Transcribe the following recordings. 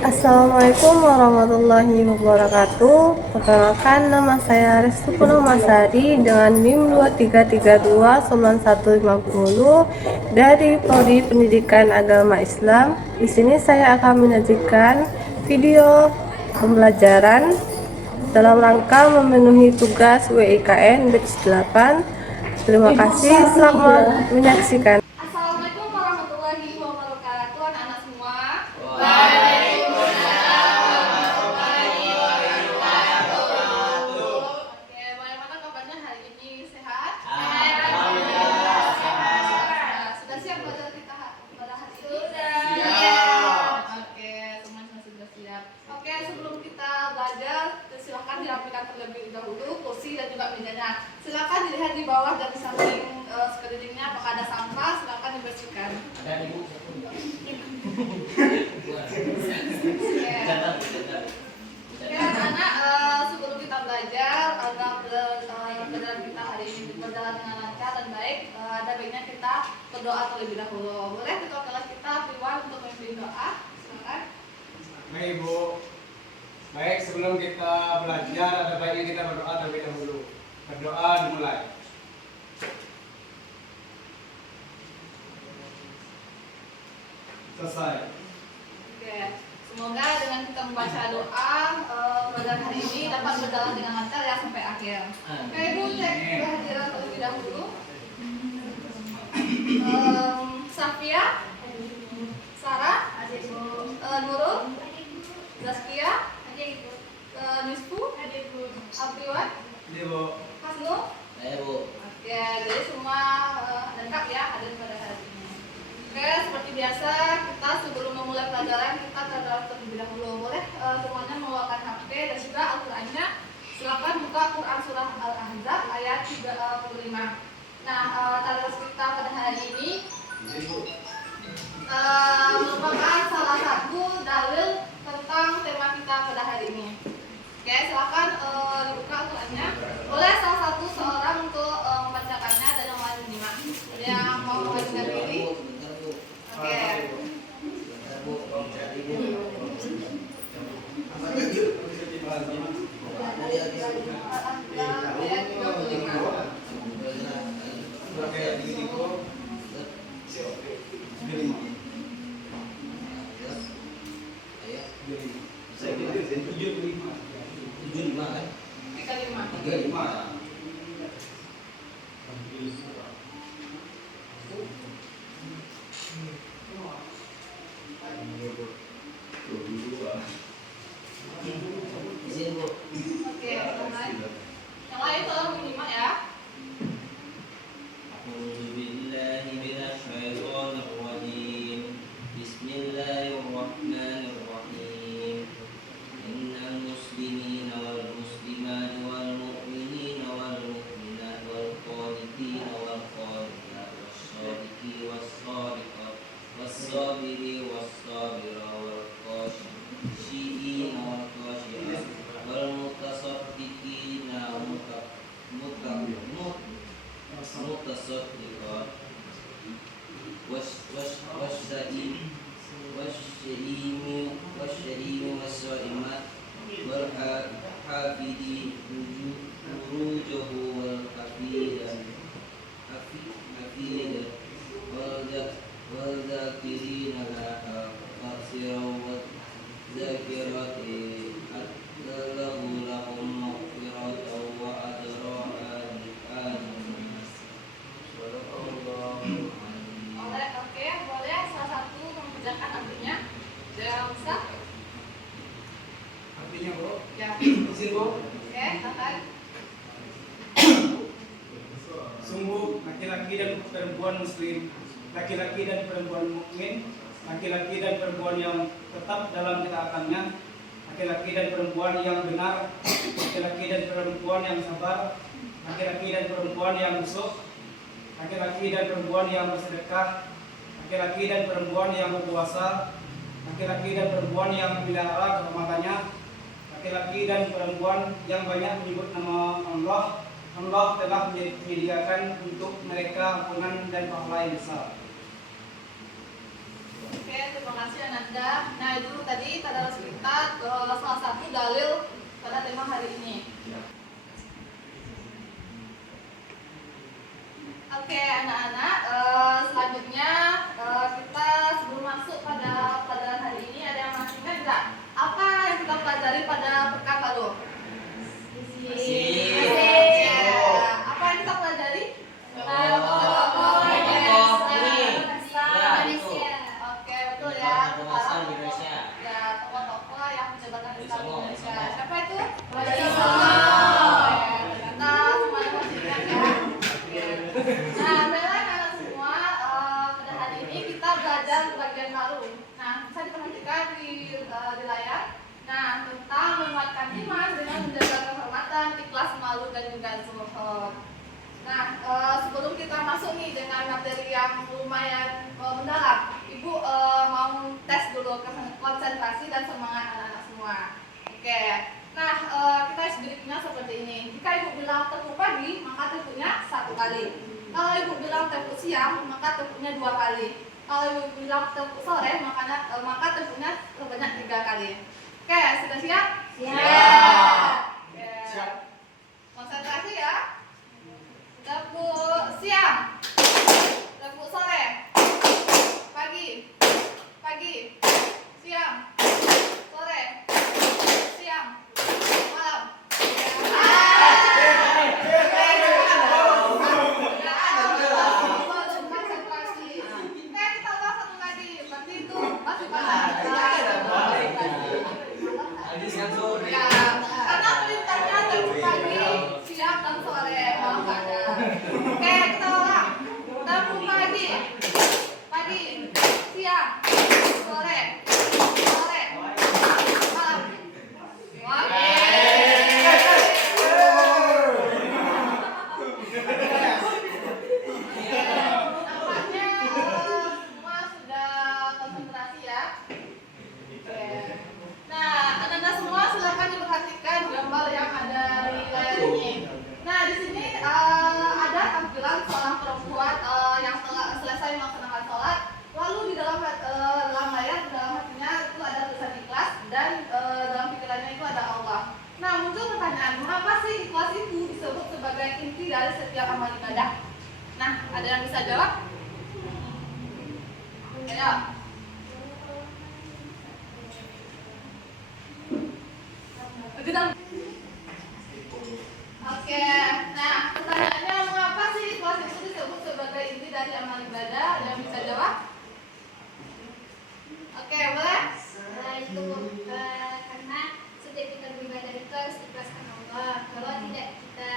Assalamualaikum warahmatullahi wabarakatuh. Perkenalkan, nama saya Restu Purnomasari dengan NIM 23329150 dari Prodi Pendidikan Agama Islam. Di sini saya akan menyajikan video pembelajaran dalam rangka memenuhi tugas WIKN Batch 8. Terima kasih, selamat menyaksikan. Assalamualaikum warahmatullahi wabarakatuh, anak-anak semua. Oke, bagaimana kabarnya hari ini? Sehat? Sudah siap belajar kita pada hari ini? Oke, semuanya sudah siap. Oke, sebelum kita belajar, silakan dirapikan terlebih dahulu kursi dan juga mejanya. Silakan dilihat di bawah dan di samping sekelilingnya apakah ada sampah, silakan dibersihkan. Ada ibu. Oke, anak-anak, sebelum kita belajar agar pelajaran kita hari ini berjalan dengan lancar dan baik, ada baiknya kita berdoa terlebih dahulu. Boleh ketua kelas kita Priwan untuk memimpin doa? Silakan. Baik Ibu. Baik, sebelum kita belajar ada baiknya kita berdoa terlebih dahulu. Berdoa dimulai. Selesai. Oke, semoga dengan kita membaca doa pelajaran hari ini dapat berjalan dengan lancar ya sampai akhir. Oke, Ibu cek kehadiran terlebih dahulu. Safia, Sarah, Nurul, Zaskia, Nisfu, Apriwan, Ibu. Hasnul. Saya bu. Oke, jadi semua lengkap ya hadir pada hari ini. Oke, seperti biasa kita sebelum memulai pelajaran kita terlebih dahulu. Boleh semuanya mengeluarkan HP dan juga Al-Qur'annya. Silakan buka Quran surah Al-Ahzab ayat 35. Nah, tadarus kita pada hari ini merupakan salah satu dalil tentang tema kita pada hari ini. Oke, silakan dibuka Al-Qur'annya. Boleh salah satu seorang untuk membacakannya dan yang lain menyimak. Ada yang mau mengajukan diri? Oke. Ayat 35. Saya kira 75. 75 kan? 35. 35. Di sini bu. Oke, mulai. Yang lain tolong menyimak ya. A'udzubillahi minasyaitonir rajim. Bismillahirrahmanirrahim. Innal muslimina wal muslimati wal mu'minina wal mu'minati wal qanitina wal qanitat was-sadiqi was-sadiqat was-sabiri was-sabira wal khashi'ina wal khashi'at wal mutasaddiqina mutasaddiqat والشهيم والصائمات والحافظ فروجه والذاكرين الله كثيرا والذاكرات لهم مغفرة وأجرا عظيما. Oke, boleh salah satu membacakan artinya. Jangan rusak. Artinya Bu, Ya. izin Bu. Oke, silakan. Sungguh laki-laki dan perempuan muslim, laki-laki dan perempuan mukmin, laki-laki dan perempuan yang tetap dalam ketaatannya, laki-laki dan perempuan yang benar, laki-laki dan perempuan yang sabar, laki-laki dan perempuan yang busuk, laki-laki dan perempuan yang bersedekah, laki-laki dan perempuan yang berpuasa, laki-laki dan perempuan yang memelihara kehormatannya, laki-laki dan perempuan yang banyak menyebut nama Allah. Allah telah menyediakan untuk mereka ampunan dan pahala yang besar. Oke, terima kasih Ananda. Nah, itu tadi tadarus kita salah satu dalil pada tema hari ini. Oke, anak-anak, selanjutnya kita sebelum masuk pada pelajaran hari ini, ada yang masih ingat nggak apa yang kita pelajari pada pekan lalu? Apa yang kita pelajari? Oke, betul ya. Ya, tokoh-tokoh yang menyebarkan Islam di Indonesia. Siapa itu? Ternyata semuanya masih ingat ya. Nah, baiklah anak semua, pada hari ini kita belajar bagian baru. Nah, bisa diperhatikan di layar. Nah, tentang menguatkan iman dengan menjaga kehormatan, ikhlas, malu, dan juga zuhud. Nah, sebelum kita masuk nih dengan materi yang lumayan mendalam, Ibu mau tes dulu konsentrasi dan semangat anak-anak semua. Oke. Nah, kita sedikitnya seperti ini. Jika Ibu bilang tepuk pagi, maka tepuknya 1 kali. Kalau Ibu bilang tepuk siang, maka tepuknya 2 kali. Kalau Ibu bilang tepuk sore, maka tepuknya sebanyak 3 kali. Oke, sudah siap? Siap. Siap. Konsentrasi ya. Tepuk siang, tepuk sore, pagi, siang, sore, siang, malam. Konsentrasi. Kita ulang 1 lagi. Berarti itu masih banyak. Ya, karena perintahnya tepuk pagi, siang, dan sore. Malam nggak ada. Oke, kita ulang. Tepuk pagi, siang, sore, malam. Oke. Nampaknya semua sudah konsentrasi ya. Oke. Nah, anak-anak semua silakan diperhatikan gambar yang ada di layar ini. Nah, di sini ada tampilan seorang perempuan yang telah selesai melaksanakan sholat. Lalu di dalam layar, di dalam hatinya itu ada tulisan ikhlas dan dalam pikirannya itu ada Allah. Nah, muncul pertanyaan, mengapa sih ikhlas itu disebut sebagai inti dari setiap amal ibadah? Nah, ada yang bisa jawab? Ayo. Oke, nah pertanyaannya mengapa sih ikhlas itu disebut sebagai inti dari amal ibadah? Ada yang bisa jawab? Oke, boleh? Itu karena setiap kita beribadah itu harus ikhlaskan Allah. Kalau tidak kita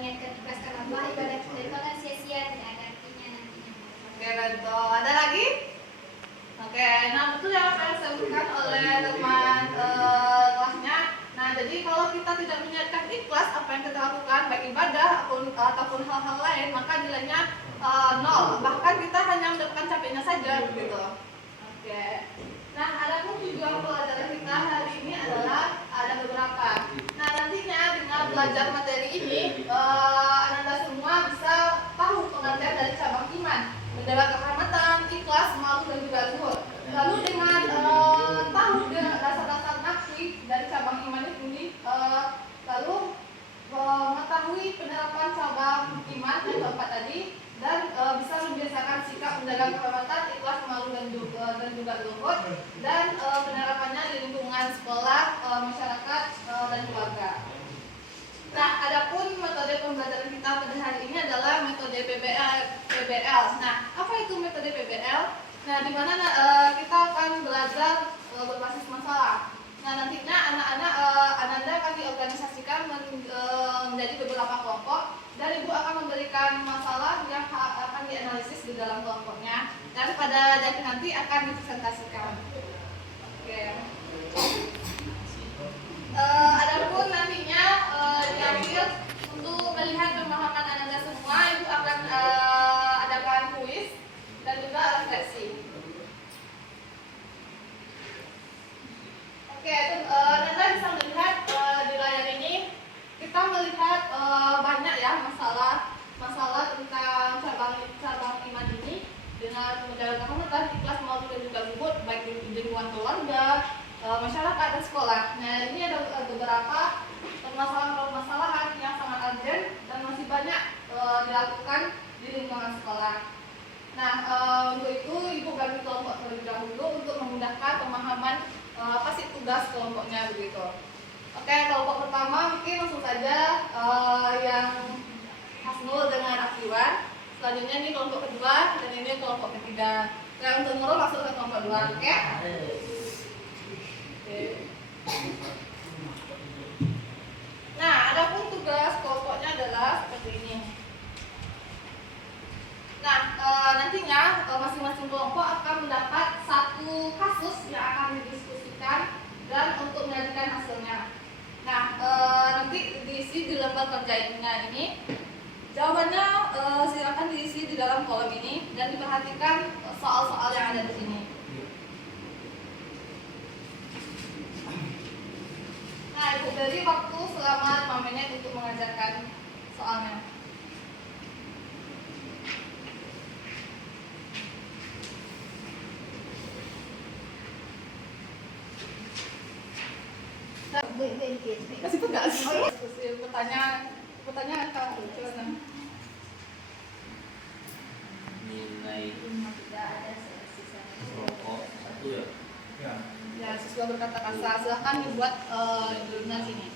niatkan ikhlaskan Allah, ibadah kita itu akan sia-sia, tidak ada artinya nantinya. Oke, betul. Ada lagi? Oke, nah betul yang saya sebutkan oleh teman kelasnya. Nah, jadi kalau kita tidak meniatkan ikhlas apa yang kita lakukan, baik ibadah ataupun hal-hal lain, maka nilainya 0. Bahkan kita hanya mendapatkan capeknya saja, begitu. Oke. Nah, adapun tujuan pelajaran kita hari ini adalah ada beberapa. Nah, nantinya dengan belajar materi ini, Anda semua bisa tahu pengertian dari cabang iman, menjaga kehormatan, ikhlas, malu, dan juga zuhud. Lalu dengan tahu dasar-dasar nafsi dari cabang iman ini, lalu mengetahui penerapan cabang iman yang keempat tadi, dan bisa membiasakan sikap menjaga kehormatan, ikhlas, malu, dan juga zuhud, dan penerapannya di lingkungan sekolah, masyarakat, dan keluarga. Nah, adapun metode pembelajaran kita pada hari ini adalah metode PBL. Nah, apa itu metode PBL? Nah, di mana kita akan belajar berbasis masalah. Nah, nantinya Ananda akan diorganisasikan menjadi beberapa kelompok, dan Ibu akan memberikan masalah yang akan dianalisis di dalam kelompoknya, dan pada akhir nanti akan dipresentasikan. Oke. Adapun nantinya di akhir untuk melihat pemahaman Ananda semua, Ibu akan adakan kuis dan juga refleksi. Oke, Anda bisa melihat di layar ini kita melihat banyak ya masalah tentang cabang iman ini, dengan menjaga kehormatan, ikhlas, malu, dan juga zuhud, baik di lingkungan keluarga, masyarakat dan sekolah. Nah, ini ada beberapa permasalahan-permasalahan yang sangat urgent dan masih banyak dilakukan di lingkungan sekolah. Nah, untuk itu Ibu bagi kelompok terlebih dahulu untuk memudahkan pemahaman apa sih tugas kelompoknya begitu. Oke, kelompok pertama mungkin langsung saja yang Hasnul dengan Akiwan. Selanjutnya ini kelompok kedua dan ini kelompok ketiga. Nah, untuk Nurul masuk ke kelompok dua, oke? Nah, adapun tugas kelompoknya adalah seperti ini. Nah, nantinya masing-masing kelompok akan mendapat satu kasus yang akan didiskusikan dan untuk menyajikan hasilnya. Nah, nanti diisi di lembar kerjanya ini. Jawabannya silakan diisi di dalam kolom ini dan diperhatikan soal-soal yang ada di sini. Nah, Ibu beri waktu selama 5 menit untuk mengajarkan soalnya. Kasih pegas. Pertanyaan apa? Coba. Nilai rokok 1 ya. Ya, siswa berkata kasar. Silahkan dibuat jurnal sini.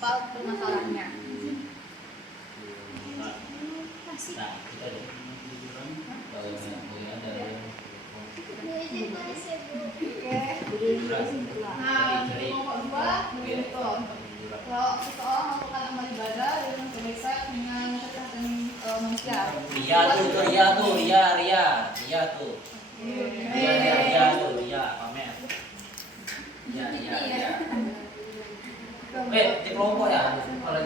Apa permasalahannya? Nah, kita deh. Kalau ada Nah, untuk kelompok 2 begitu. Kalau seseorang melakukan amal ibadah dengan kebaikan dengan kesehatan manusia. Ria tuh, pamer. Ria. Di kelompok ya. Kalau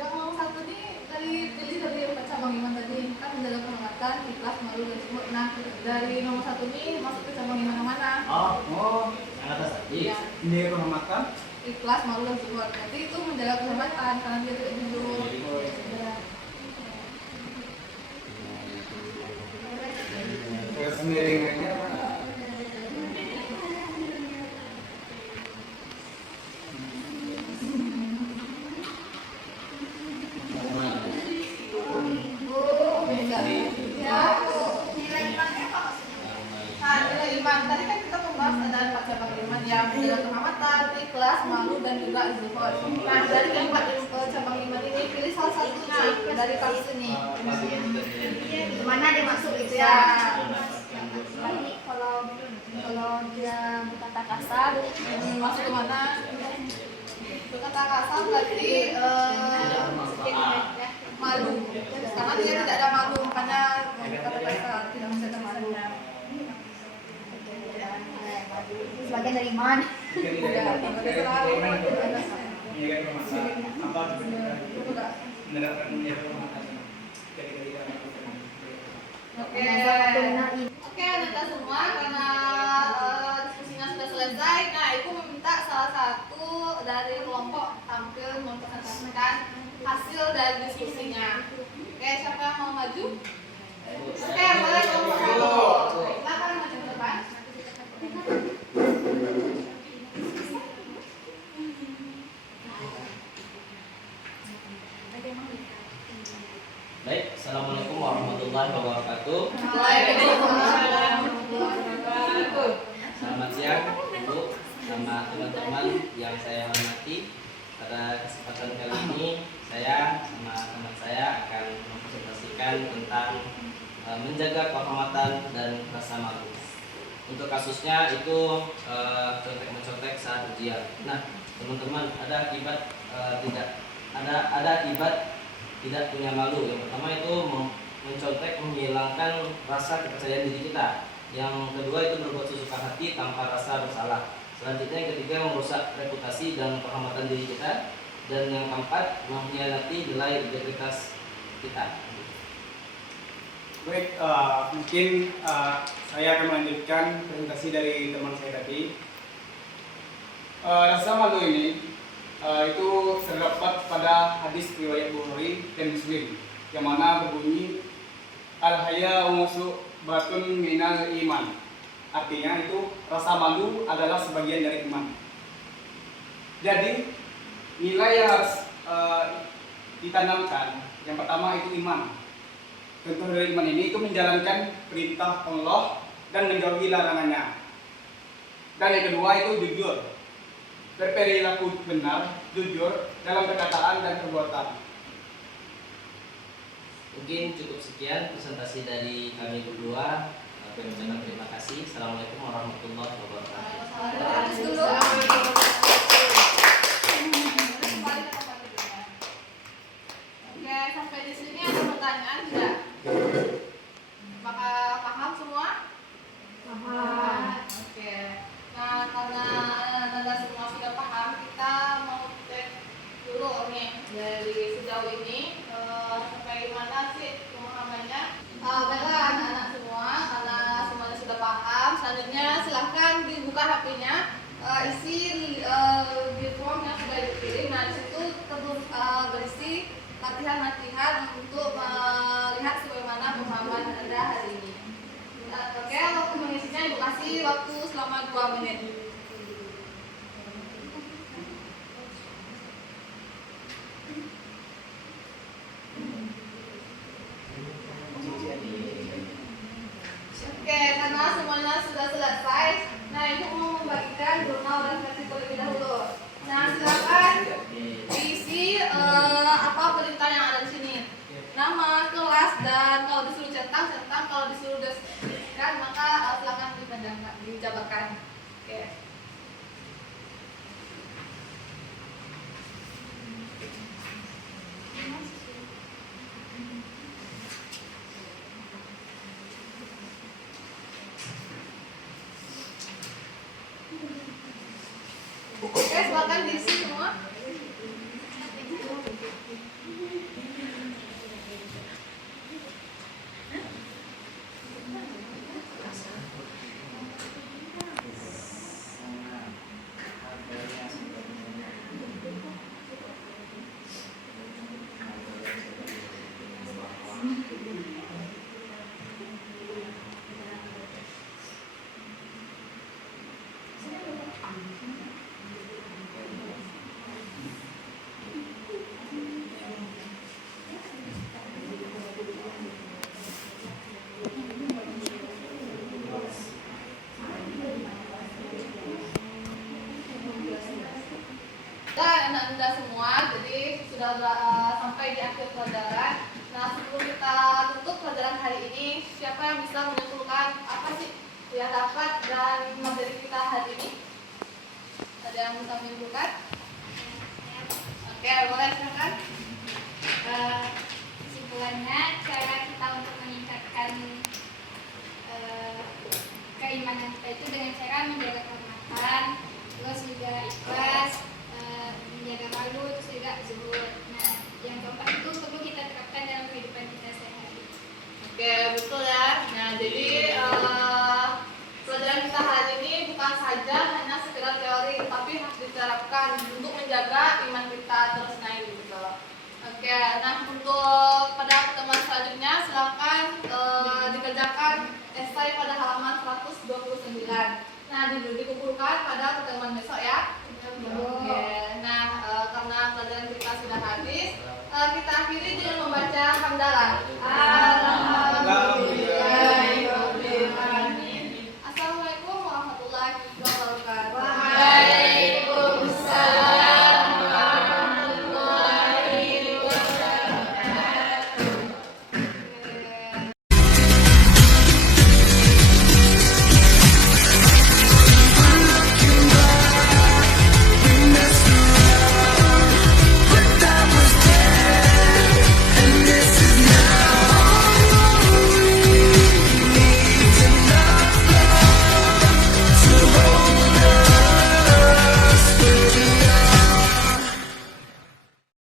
yang nomor 1 ini pilih dari cabang iman tadi kan menjaga kehormatan, ikhlas, malu dan syukur. Nah, dari nomor 1 ini masuk ke cabang iman yang mana? yang atas tadi. Ya, Ini kehormatan. ikhlas, malu dan syukur. Berarti itu menjaga kehormatan karena dia tidak jujur. Ya. Kemiringannya Iman tadi kan kita membahas ada 4 cabang iman yang menjaga kehormatan, ikhlas, malu dan juga zuhud. Nah, dari keempat cabang iman ini pilih salah satunya dari kasus ini. Mana dia masuk itu Ya, kalau dia berkata kasar masuk ke mana? Berkata kasar berarti malu. Karena dia tidak ada malu, makanya berkata kasar, tidak bisa ada malu. sebagian dari iman. Ya, sebagai selalu. Oke, Anda semua karena diskusinya sudah selesai. Nah, Ibu meminta salah satu dari kelompok tampil mempresentasikan hasil dari diskusinya. Oke, siapa yang mau maju? Oke, boleh kelompok 1. Silakan maju ke depan. Baik, assalamualaikum warahmatullahi wabarakatuh. Waalaikumsalam warahmatullahi wabarakatuh. Selamat siang, Ibu, sama teman-teman yang saya hormati. Pada kesempatan kali ini, saya sama teman saya akan mempresentasikan tentang menjaga kehormatan dan rasa malu. Untuk kasusnya itu contek-mencontek saat ujian. Nah, teman-teman, ada akibat tidak punya malu. Yang pertama itu mencontek menghilangkan rasa kepercayaan diri kita. Yang kedua itu berbuat sesuka hati tanpa rasa bersalah. Selanjutnya yang ketiga merusak reputasi dan kehormatan diri kita. Dan yang keempat mengkhianati nilai integritas kita. Baik, mungkin saya akan melanjutkan presentasi dari teman saya tadi. Rasa malu ini itu terdapat pada hadis riwayat Bukhari dan Muslim yang mana berbunyi al-haya musuh batun minal iman. Artinya itu rasa malu adalah sebagian dari iman. Jadi nilai yang harus ditanamkan yang pertama itu iman. Contoh dari iman ini itu menjalankan perintah Allah dan menjauhi larangannya. Dan yang kedua itu jujur, berperilaku benar, jujur dalam perkataan dan perbuatan. Mungkin cukup sekian presentasi dari kami berdua. Kami ucapkan terima kasih. Assalamualaikum warahmatullahi wabarakatuh. Habis dulu. Oke, sampai di sini ada pertanyaan tidak? Apakah paham semua? Paham. Oke. Nah, karena anda semua sudah paham, kita mau cek dulu nih dari sejauh ini sampai mana sih pemahamannya. Baiklah anak-anak semua, karena semuanya sudah paham. Selanjutnya silahkan dibuka HP-nya, isi di form yang sudah dikirim. Nah, di situ berisi latihan-latihan untuk melihat sebagaimana pemahaman Anda hari ini. Oke, waktu mengisinya Ibu kasih waktu selama 2 menit. Oke, karena semuanya sudah selesai, nah Ibu mau membagikan jurnal refleksi terlebih dahulu. Nah, silakan diisi apa perintah yang ada di sini. Nama, kelas, dan kalau disuruh centang, kalau disuruh deskripsikan, maka silakan dijabarkan. Oke. Oke, silakan diisi semua. Anda semua, jadi sudah sampai di akhir pelajaran. Nah, sebelum kita tutup pelajaran hari ini, siapa yang bisa menyimpulkan apa sih yang dapat dari materi kita hari ini? Ada yang bisa menyimpulkan? Oke, boleh silakan. Kesimpulannya, cara kita untuk meningkatkan keimanan kita itu dengan cara menjaga kehormatan, terus juga ikhlas, menjaga malu, terus juga zuhud. Nah, yang keempat itu perlu kita terapkan dalam kehidupan kita sehari-hari. Oke, betul ya. Nah, jadi pelajaran kita hari ini bukan saja hanya sekedar teori, tapi harus diterapkan untuk menjaga iman kita terus naik gitu. Oke, nah untuk pada pertemuan selanjutnya silakan dikerjakan esai pada halaman 129. Nah, dikumpulkan pada pertemuan